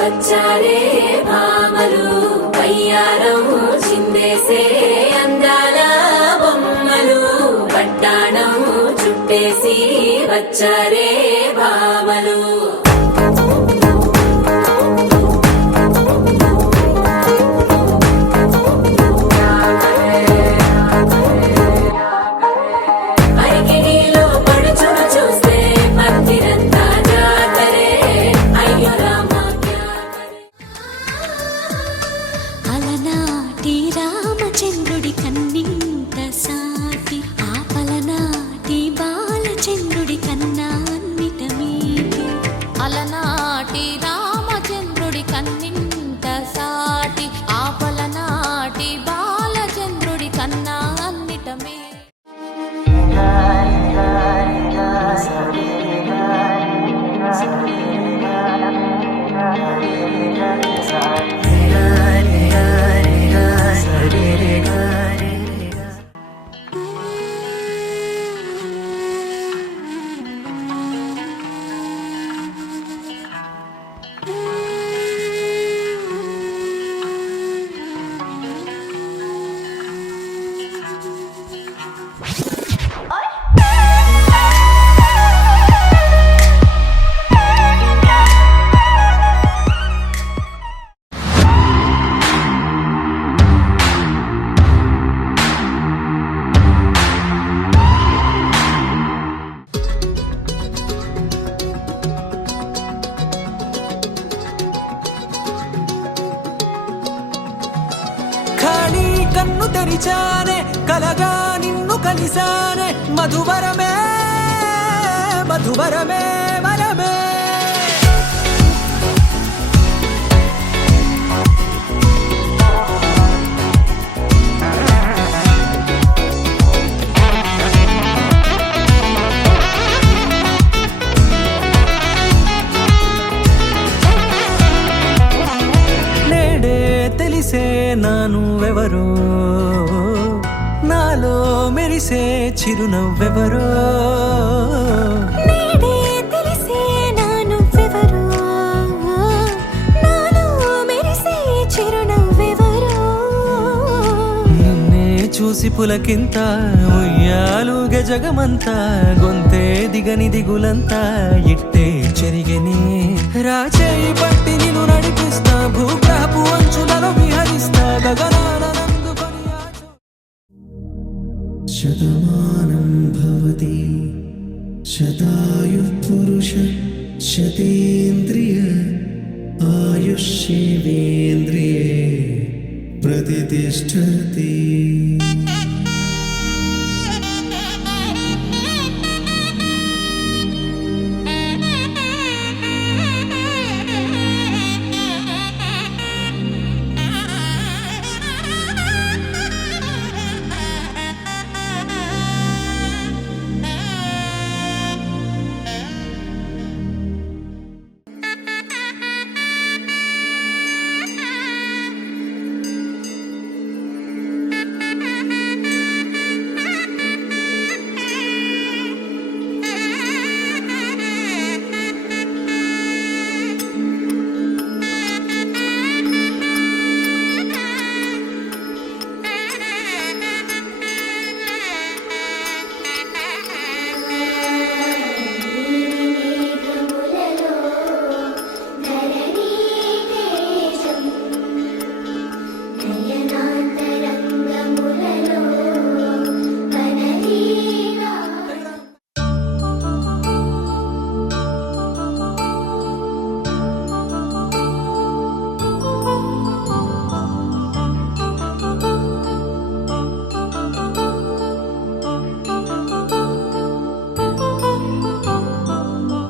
వచ్చారే భామలు వయ్యారం చిందేసే అందాల బొమ్మలు పట్టాణం చుట్టేసి వచ్చారే భామలు రామచంద్రుడి కన్నింత సాటి ఆపలనాటి బాలచంద్రుడి కన్నాన్నిట మీటి కలిసానే మధువరమే మధువరమే వరమే తెలిసే నానువెవరో నాలో మెరిసే చిరునవ్వెవరో నేడే తెలిసే నానువెవరో నాలో మెరిసే చిరునవ్వెవరో నిన్నే చూసి పులకింత ఉయ్యాలుగే జగమంతా గొంతే దిగని దిగులంతా ఇట్టే చెరిగని రాచేయి పట్టి నిన్ను నడిపిస్తా భూగ్రహపు అంచులలో విహరిస్తా గగనానందుకొని శతమానం భవతి శతాయుః పురుష శతేంద్రియ ఆయుష్యేంద్రియే ప్రతిష్టతి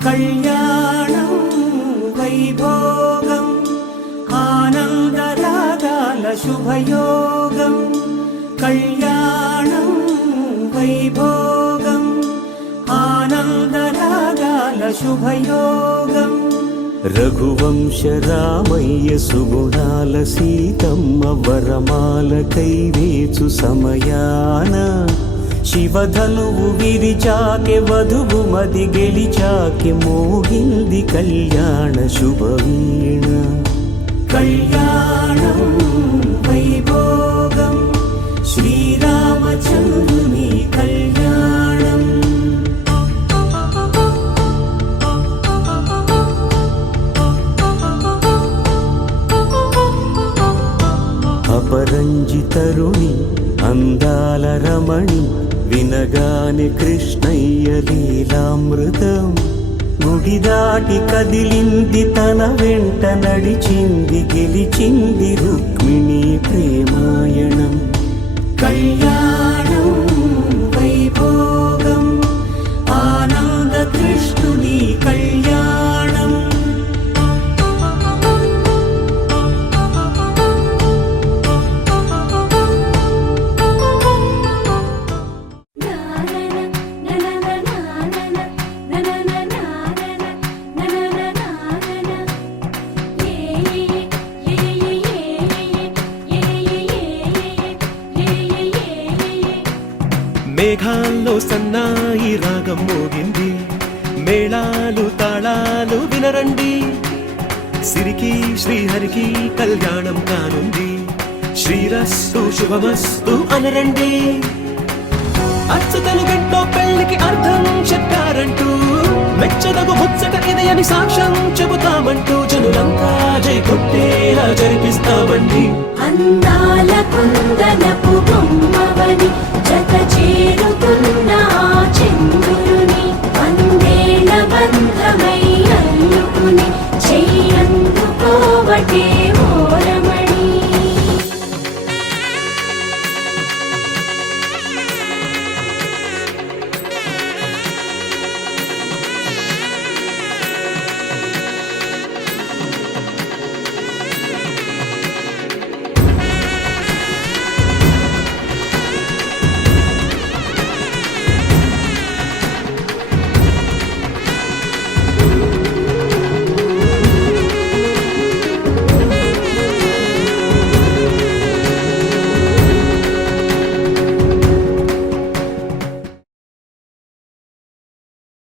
కళ్యాణం వైభోగం ఆనందరాగాల శుభయోగం కళ్యాణం వైభోగం ఆనందరాగాల శుభయోగం రఘువంశ రామయ్య సుగుణాల సీతమ్మ వరమాల కైవేచు సమయాన శివధనువు విరిచాకె వధువు మది గెలిచాకె మోగింది కళ్యాణ శుభవీణ కళ్యాణం వైభోగం శ్రీరామచంద్రుని కళ్యాణం అపరంజి తరుణి అందాల రమణి వినగానే కృష్ణయ్య లీలామృతం గుడి దాటి కదిలింది తన వెంట నడిచింది గెలిచింది రుక్మిణి ప్రేమాయణం కళ్యాణం వైభోగం ఆనంద కృష్ణుని కళ్యాణం మేఘాల్లో సన్నాయి రాగం మోగింది మేళాలు తాళాలు వినరండి సిరికి శ్రీహరికి కళ్యాణం కానుంది శ్రీరస్తు శుభమస్తు అనరండి అచ్చుతలు గంటో పెళ్లికి అర్థం చెప్పారంటూ మెచ్చదగు ముచ్చట ఇది అని సాక్ష్యం చెబుతామంటూ జనులంతా జై కొట్టేలా జరిపిస్తామండి అందాల కుందనపు బొమ్మవని జత చేరు